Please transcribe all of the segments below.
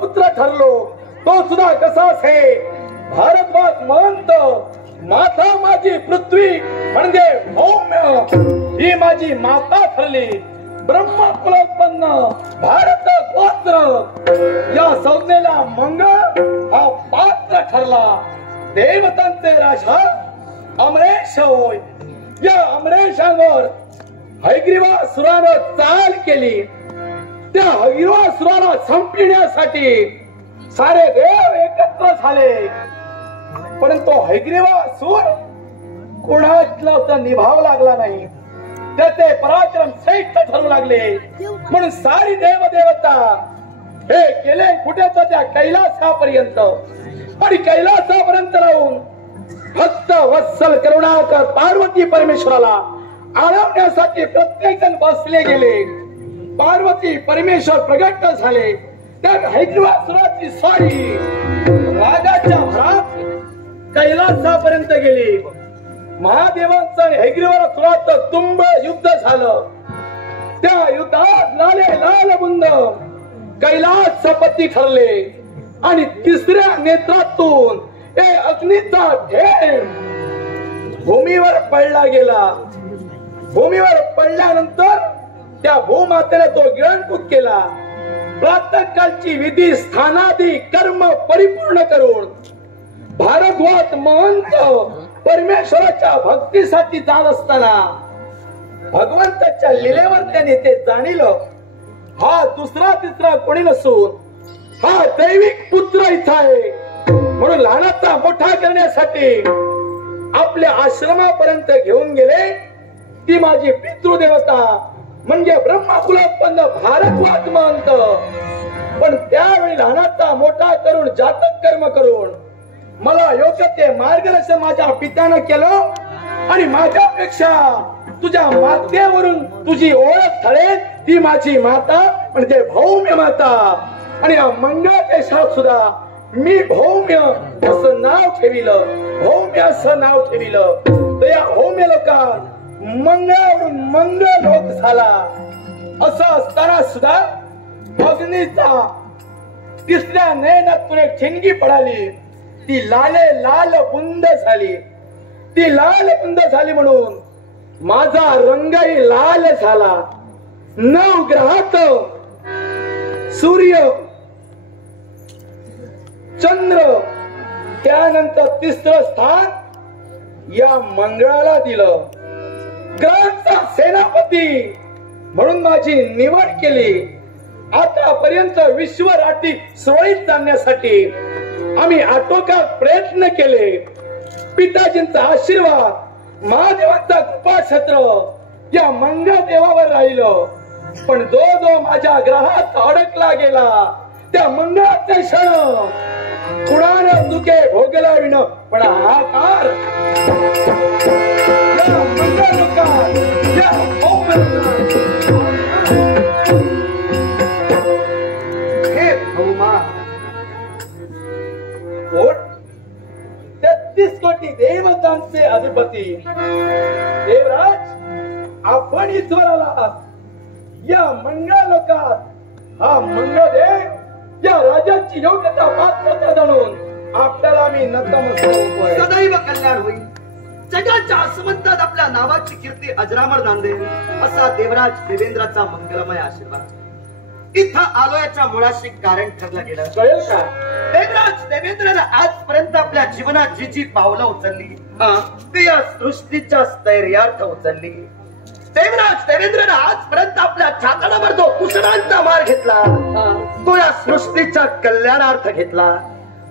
पुत्र ठरलो तो सुद्धा कसाच हे भारतवाद महंत माता माझी पृथ्वी म्हणजे भौम्य ही माझी माता ठरली ब्रह्मा कुलोत्पन्न भारत गोत्र या संज्ञेला मंगळ हा पात्र ठरला देवतांचे राजा अमरेश होय या अमरेशावर हयग्रीवासुरानं चाल केली त्या हयग्रीवासुराला संपविण्यासाठी सारे देव एकत्र झाले परंतु हयग्रीवासुर कोणाला निभाव लागला नाही त्याचे पराक्रम श्रेष्ठ ठरू लागले म्हणून सारी देवदेवता हे गेले कुठे तर त्या कैलासापर्यंत आणि कैलासापर्यंत राहून भक्त वत्सल करुणाकर पार्वती परमेश्वराला आळवण्यासाठी प्रत्येक जण बसले गेले पार्वती परमेश्वर प्रगट झाले त्या हयग्रीवासुराची सारी रागाच्या भरात कैलासापर्यंत गेली महादेवांचा हयग्रीवासुराचं तुंब युद्ध झालं त्या युद्धात लाले लाल बुंद कैलास सपती ठरले आणि तिसऱ्या नेत्रातून अग्नीचा ढेर भूमीवर पडला गेला भूमीवर पडल्यानंतर त्या भूमातेने तो गिळंकृत केला प्रातःकाळची विधी स्थानादी कर्म परिपूर्ण करून भारतवाद महंत परमेश्वराच्या भक्तीसाठी जात असताना भगवंताच्या लीलेवर त्याने ते जाणिलं हा दुसरा तिसरा कोणी नसून हा दैविक पुत्र इथं आहे म्हणून लहानाचा मोठा करण्यासाठी आपल्या आश्रमापर्यंत घेऊन गेले ती माझी पितृदेवता म्हणजे ब्रह्मा कुलोत्पन्न भारतवाद महंत पण त्यावेळी लहानाचा मोठा करून जातक कर्म करून मला योग्य ते मार्गदर्शन माझ्या पित्यानं केलं आणि माझ्यापेक्षा तुझ्या मातेवरून तुझी ओळख ठरेल ती माझी माता म्हणजे भौम्य माता आणि या मंगळ देशात सुद्धा मी भौम्य असं नाव ठेविलं भौम्य असं नाव ठेविलं तर या भौम्य लोकात मंगळावरून मंगळ लोक झाला असं असताना सुद्धा अग्नीचा तिसऱ्या नयनातून एक ठिणगी पडाली ती लाले लाल बुंद झाली ती लाल बुंद झाली म्हणून माझा रंगही लाल झाला 9 ग्रहात सूर्य चंद्र त्यानंतर तिसरं स्थान या मंगळाला दिलं ग्रहांचा सेनापती म्हणून माझी निवड केली आतापर्यंत विश्वराठी सुरळीत जाण्यासाठी आम्ही आटोकाट प्रयत्न केले पिताजींचा आशीर्वाद महादेवांचा कृपाछत्र या मंगळ देवावर राहिलं पण जो माझ्या ग्रहात अडकला गेला त्या मंगळाचे क्षण कुणानं दुखे भोगला विण पण हाकार या मंगळ लोकात या हे भौमा 33 कोटी देवतांचे अधिपती देवराज आपण ईश्वराला या मंगळ लोकात हा मंगळदेव या राजाची योग्यता पात्रता जाणून आपल्याला मी नतमस्तक सदैव कल्याण होईल जगाच्या आसमंतात आपल्या नावाची कीर्ती अजरामर नांदेल असा देवराज देवेंद्राचा मंगलमय आशीर्वाद इथं आलोयाच्या मुळाशी कारण ठरलं गेलं कळेल का देवराज देवेंद्राने आजपर्यंत आपल्या जीवनात जी जी पावलं उचलली ती या सृष्टीच्या स्थैर्यार्थ उचलली देवराज देवेंद्रने आजपर्यंत आपल्या छातडावर जो कुशलांचा मार घेतला तो या सृष्टीच्या कल्याणार्थ घेतला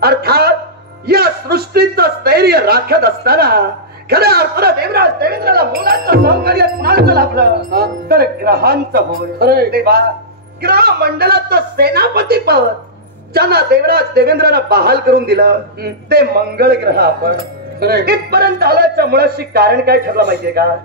अर्थात या सृष्टीचं स्थैर्य राखत असताना खऱ्या अर्थानं देवराज देवेंद्राला मोलाचं सहकार्य कुणाचं लाभलं तर ग्रहांचं होय देवा ग्रह मंडलाचं सेनापती पद ज्यांना देवराज देवेंद्राला बहाल करून दिलं ते मंगळ ग्रह आपण इथपर्यंत आल्याच्या मुळाशी कारण काय ठरलं माहितीये का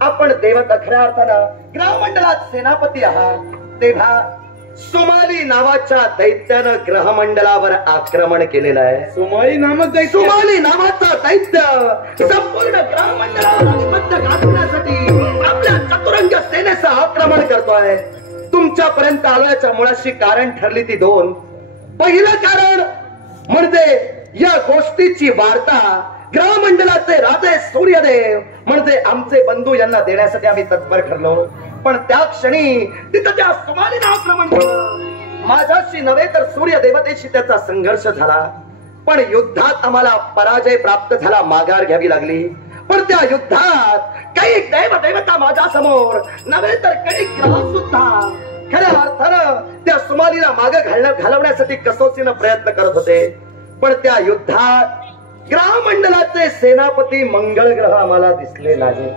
आपण देवता खऱ्या अर्थानं ग्रहमंडलात सेनापती आहात तेव्हा सुमाली नावाच्या दैत्यानं ग्रहमंडलावर आक्रमण केलेलं आहे सुमाली नावाचा दैत्य संपूर्ण ग्रहमंडलावर अधिपत्य गाजवण्यासाठी आपल्या चतुरंग सेनेचं आक्रमण करतोय तुमच्यापर्यंत आल्याच्या मुळाशी कारण ठरली ती 2 पहिलं कारण म्हणजे या गोष्टीची वार्ता ग्रहमंडलाचे राजे सूर्यदेव म्हणजे आमचे बंधू यांना देण्यासाठी आम्ही तत्पर ठरलो. पण त्या क्षणी तिथं त्या सुमालीनं आक्रमण केलं. माझ्याशी नव्हे तर सूर्य देवतेशी त्याचा संघर्ष झाला. पण युद्धात आम्हाला पराजय प्राप्त झाला, माघार घ्यावी लागली. पण त्या युद्धात काही देवता माझ्या समोर नव्हे तर काही ग्रह सुद्धा खऱ्या अर्थानं त्या सुमालीला मागे घालवण्यासाठी कसोसीनं प्रयत्न करत होते. पण त्या युद्धात ग्रहमंडलाचे सेनापती मंगळ ग्रह आम्हाला दिसले नाही.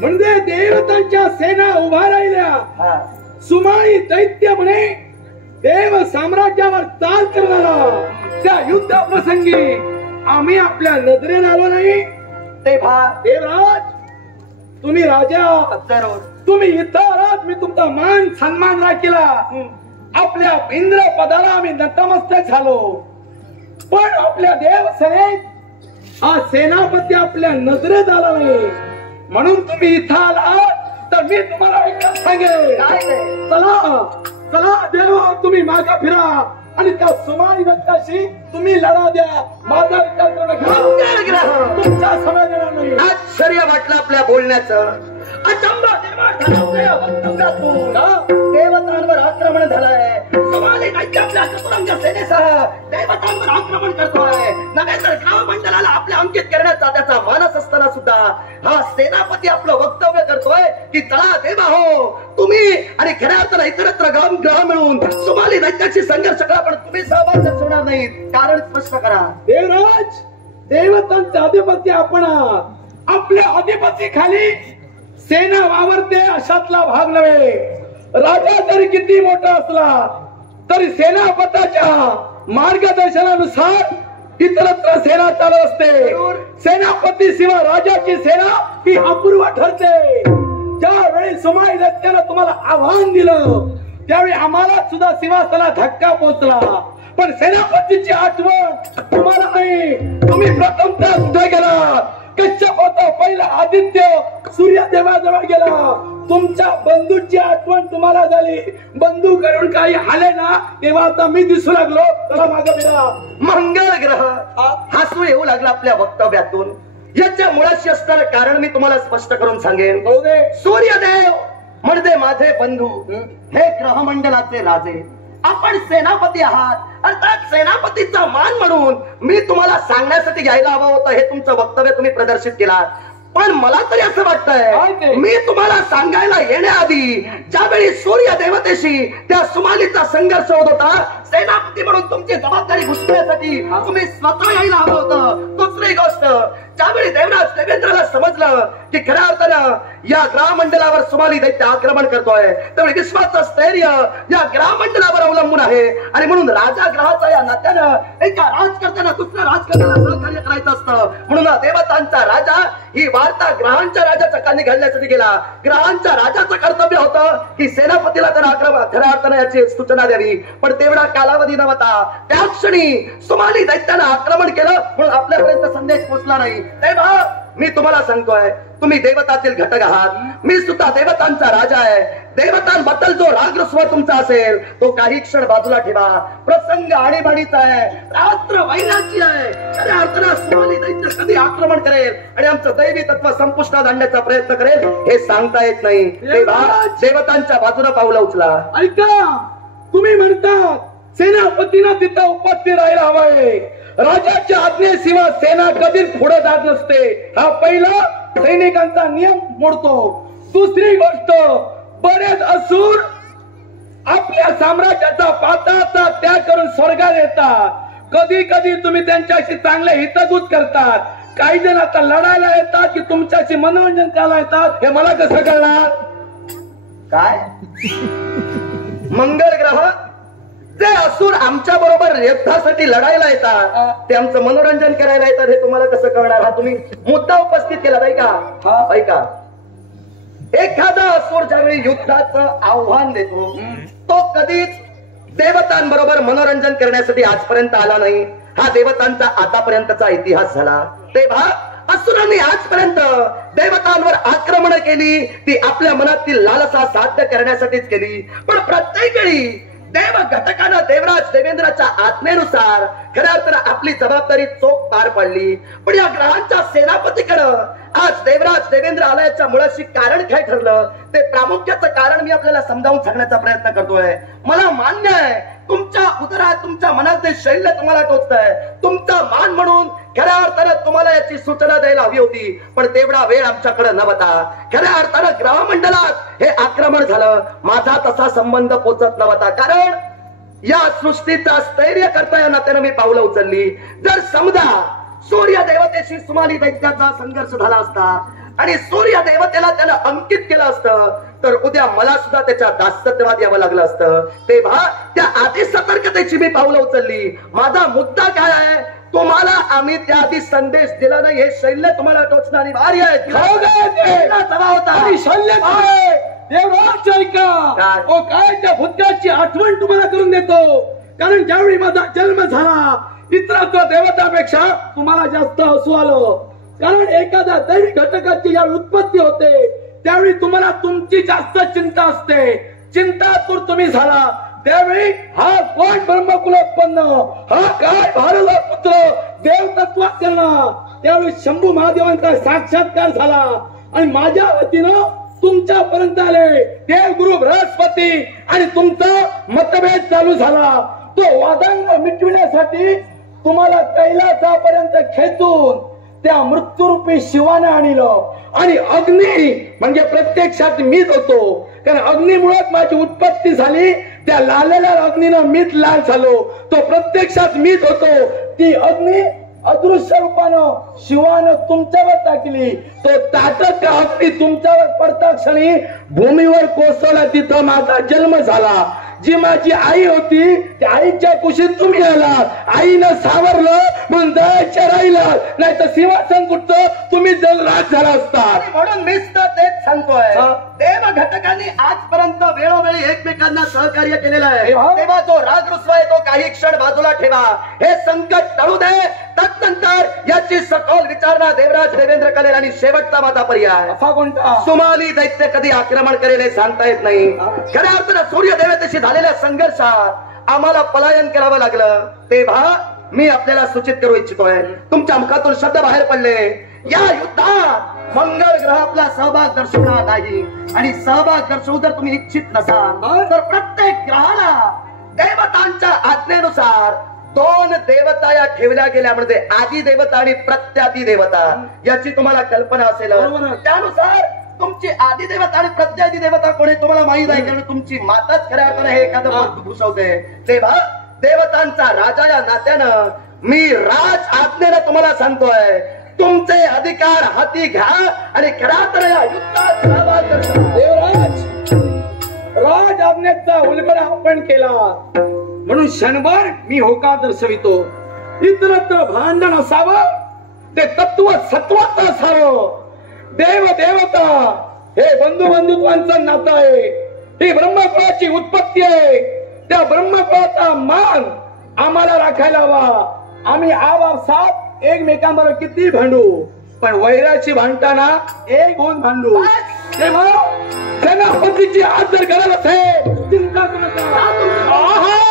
म्हणजे देवतांच्या सेना उभा राहिल्या. सुमाळी दैत्य म्हणे देव साम्राज्यावर चाल करणारा त्या युद्ध प्रसंगी आम्ही आपल्या नजरेत आलो नाही. तेव्हा देवराज तुम्ही राजा जरूर तुम्ही इथं आलात, मी तुमचा मान सन्मान राखला. आपल्या इंद्र पदाला आम्ही नतमस्तक झालो. पण आपल्या देवसेनेत हा सेनापती आपल्या नजरेत आला नाही. म्हणून तुम्ही इथं आलात तर मी तुम्हाला एकच सांगेन, चला चला देव तुम्ही मागे फिरा आणि त्या सुमाली दत्ताशी तुम्ही लढा द्या. माझा विचार करू नका, तुमच्या समय देणार नाही. आश्चर्य वाटलं आपल्या बोलण्याचं. अचंबा निर्माण झाला आपल्या वक्तव्यातून. देवतांवर आक्रमण झालंय. सुमाली दैत्य आपल्या चतुरंग सेनेसह देवतांवर आक्रमण करतोय. नव्हे तर ग्रहमंडलाला आपल्या अंकित करण्याचा त्याचा मानस असताना सुद्धा हा सेनापती आपलं वक्तव्य करतोय की चला देवा हो तुम्ही आणि खऱ्या अर्थानं इतरत्र ग्रह मिळून सुमाली दैत्याशी संघर्ष करा, पण तुम्ही सहभाग दर्शवणार नाहीत. कारण स्पष्ट करा. देवराज देवतांचे अधिपती आपण आहात. आपल्या अधिपती खाली सेना वावरते अशातला भाग नव्हे. राजा जरी किती मोठा असला तरी सेनापताच्या मार्गदर्शनानुसार इतरत्र सेना चालत असते. सेनापती शिवाय राजाची सेना ही अपूर्व ठरते. ज्यावेळी सुमाली दैत्यानं तुम्हाला आव्हान दिलं त्यावेळी आम्हाला सुद्धा सिंहासनाला धक्का पोचला. पण सेनापतीची आठवण तुम्हाला नाही. तुम्ही प्रथमतः कुठे गेला? कश्यप होता पहिला आदित्य सूर्यदेवाजवळ गेला. तुमच्या बंधूची आठवण तुम्हाला झाली. बंधू करून काही आले ना तेव्हा आता मी दिसू लागलो. चला मागे फिरा. मंगळ ग्रह हसू येऊ लागला आपल्या वक्तव्यातून. याच्या मुळाशी असणारं कारण मी तुम्हाला स्पष्ट करून सांगेन. सूर्यदेव म्हणजे माझे बंधू, हे ग्रहमंडलाचे राजे. आपण सेनापती आहात. अर्थात सेनापतीचा मान म्हणून मी तुम्हाला सांगण्यासाठी घ्यायला हवं होतं हे तुमचं वक्तव्य तुम्ही प्रदर्शित केलात. पण मला तरी असं वाटतंय मी तुम्हाला सांगायला येण्याआधी ज्यावेळी सूर्य देवतेशी त्या सुमालीचा संघर्ष होत होता, सेनापती म्हणून तुमची जबाबदारी घुसण्यासाठी तुम्ही स्वतः यायला हवं होतं. दुसरी गोष्ट, ज्यावेळी देवराज देवेंद्रला समजलं की खऱ्या अर्थानं या ग्रहमंडलावर सुमाली दैत्य आक्रमण करतोय, त्यावेळी विश्वाचं स्थैर्य या ग्रहमंडलावर अवलंबून आहे. आणि म्हणून राजा ग्रहाचा या नात्यानं एका राजकर्त्यानं दुसऱ्या राजकर्त्याला सहकार्य करायचं असतं. म्हणून देवतांचा राजा ही वार्ता ग्रहांच्या राजाच्या कानी घालण्यासाठी गेला. ग्रहांच्या राजाचं कर्तव्य होतं की सेनापतीला तर खऱ्या अर्थानं याची सूचना द्यावी. पण तेवढा कालावधी नव्हता. त्या क्षणी सुमाली दैत्यानं आक्रमण केलं म्हणून आपल्यापर्यंत संदेश पोहोचला नाही. तेव्हा मी तुम्हाला सांगतोय तुम्ही देवतातील घटक आहात. मी सुद्धा देवतांचा राजा आहे. देवतांबद्दल जो रागरस्व तुमचा असेल तो काही क्षण बाजूला ठेवा. प्रसंग आणीबाणीचा आहे, रात्र वैराची आहे. खऱ्या अर्थानं सुमाली दैत्य कधी आक्रमण करेल आणि आमचं दैवी तत्व संपुष्टात आणण्याचा प्रयत्न करेल हे सांगता येत नाही. तेव्हा देवतांच्या बाजूला पावलं उचला. ऐका, तुम्ही म्हणतात सेनापतीनं तिथं उपस्थित राहायला हवंय. राजाच्या आज्ञेशिवाय सेना कधीच पुढे जात नसते. हा पहिला सैनिकांचा नियम मोडतो. दुसरी गोष्ट, बरेच असुर आपल्या साम्राज्याचा पाताळाचा त्याग करून स्वर्गात येतात. कधी कधी तुम्ही त्यांच्याशी चांगले हितगुज करतात. काही जण आता लढायला येतात की तुमच्याशी मनोरंजन करायला येतात हे मला कसं कळणार? काय मंगळ ग्रह जे असुर आमच्या बरोबर युद्धासाठी लढायला येतात ते आमचं मनोरंजन करायला येतात हे तुम्हाला कसं कळणार? हा तुम्ही मुद्दा उपस्थित केला नाही का? ऐका, एखादा असुर ज्यावेळी युद्धाचं आव्हान देतो तो कधीच देवतांबरोबर मनोरंजन करण्यासाठी आजपर्यंत आला नाही. हा देवतांचा आतापर्यंतचा इतिहास झाला. तेव्हा असुरांनी आजपर्यंत देवतांवर आक्रमण केली ती आपल्या मनातील लालसा साध्य करण्यासाठीच केली. पण प्रत्येक वेळी देव घटकानं देवराज देवेंद्राच्या आज्ञेनुसार खऱ्या अर्थानं आपली जबाबदारी चोख पार पाडली. पण या ग्रहांच्या सेनापतीकडं आज देवराज देवेंद्र आलयाच्या मुळाशी कारण काय ठरलं ते प्रामुख्याचं कारण मी आपल्याला समजावून सांगण्याचा प्रयत्न करतोय. मला मान्य आहे तुमच्या उदरात तुमच्या मनात ते शैल्य तुम्हाला टोचतंय, तुमचा मान म्हणून खऱ्या अर्थानं तुम्हाला याची सूचना द्यायला हवी होती, पण तेवढा वेळ आमच्याकडे नव्हता. खऱ्या अर्थानं ग्रहमंडलात हे आक्रमण झालं, माझा तसा संबंध पोचत नव्हता. कारण या सृष्टीचा स्थैर्य करता या नात्यानं मी पावलं उचलली. जर समजा सूर्य देवतेशी सुमाली दैत्याचा संघर्ष झाला असता आणि सूर्य देवतेला त्यानं अंकित केलं असतं तर उद्या मला सुद्धा त्याच्या दासत्वात यावं लागलं असतं. तेव्हा त्या आधी सतर्कतेची मी पावलं उचलली. माझा मुद्दा काय आहे, तुम्हाला आम्ही त्याआधी संदेश दिला नाही, हे शैल्य तुम्हाला टोचणं अनिवार्य आहे. देवराज ऐका, ओ काय त्या भूताची आठवण तुम्हाला करून देतो. कारण ज्यावेळी माझा जन्म झाला इतरत्र देवतापेक्षा तुम्हाला जास्त हसू आलं. कारण एखाद्या दैवी घटकाची ज्यावेळी उत्पत्ती होते त्यावेळी तुम्हाला तुमची जास्त चिंता असते. चिंतातूर तुम्ही झाला त्यावेळी हा कोण ब्रह्मकुलोत्पन्न, हा काय भारला पुत्र देवतत्वात त्यांना त्यावेळी शंभू महादेवांचा साक्षात्कार झाला आणि माझ्या वतीनं तुमच्यापर्यंत आले देवगुरु बृहस्पती आणि तुमचा मतभेद चालू झाला. तो वादांग मिटविण्यासाठी तुम्हाला कैलासापर्यंत खेचून त्या मृत्यूरूपी शिवाने आणलं आणि अग्नी म्हणजे प्रत्यक्षात मीच होतो. कारण अग्नीमुळेच माझी उत्पत्ती झाली. त्या लालेल्या अग्नीनं मीच लाल झालो, तो प्रत्यक्षात मीच होतो. ती अग्नी अदृश्य रूपानं शिवानं तुमच्यावर टाकली. तो ताटक अग्नी तुमच्यावर पडता क्षणी भूमीवर कोसळला, तिथं माझा जन्म झाला. जी माझी आई होती त्या आईच्या कुशीत तुम्ही आला, आईनं सावरलं म्हणून दयाच्या राहिला, नाही तर सिंहासन कुठचं तुम्ही जलराज झाला असता. म्हणून मीच तर तेच सांगतोय, देव घटकांनी आजपर्यंत वेळोवेळी एकमेकांना सहकार्य केलेलं आहे. तेव्हा जो राग रुसवा आहे तो काही क्षण बाजूला ठेवा, हे संकट टळू दे. तदनंतर याची सखोल विचारणा देवराज देवेंद्र करेल आणि शेवटचा माझा पर्याय कोणता, सुमाली दैत्य कधी आक्रमण करेल हे सांगता येत नाही. खऱ्या अर्थानं सूर्य देवतेशी झालेल्या संघर्षात आम्हाला पलायन करावं लागलं. तेव्हा मी आपल्याला सूचित करू इच्छितोय, तुमच्या मुखातून शब्द बाहेर पडले, या युद्धात मंगळ ग्रह आपला सहभाग दर्शवणार नाही आणि सहभाग दर्शवू जर तुम्ही इच्छित नसाल तर प्रत्येक ग्रहाला देवतांच्या आज्ञेनुसार 2 देवता या ठेवल्या गेल्या, म्हणजे आदी देवता आणि प्रत्यादी देवता. याची तुम्हाला कल्पना असेल. त्यानुसार तुमची आदी देवता आणि प्रत्यादी देवता कोणी तुम्हाला माहित आहे, कारण तुमची माताच खऱ्या अर्थाने हे एखादं पद भूषवते. तेव्हा देवतांचा राजा या नात्यानं मी राज आज्ञेनं तुम्हाला सांगतोय, तुमचे अधिकार हाती घ्या आणि खऱ्या अर्थाने या युद्धात सहभाग करा. देवराज, राज आज्ञेचा उल्लंघन आपण केला म्हणून क्षणभर मी होकार दर्शवितो. इतरत्र भांडण असावं ते तत्व सत्वाचं असावं. देव देवता हे बंधू बंधुत्वांचं नातं आहे. ही ब्रह्मकुळाची उत्पत्ती आहे. त्या ब्रह्मकुळाचा मान आम्हाला राखायला हवा. आम्ही आपापसात एकमेकांबरोबर किती भांडू, पण वैराची भांडताना एक होऊन भांडू. तेव्हा सेनापतीची आज जर गरज असेल चिंता करू नका.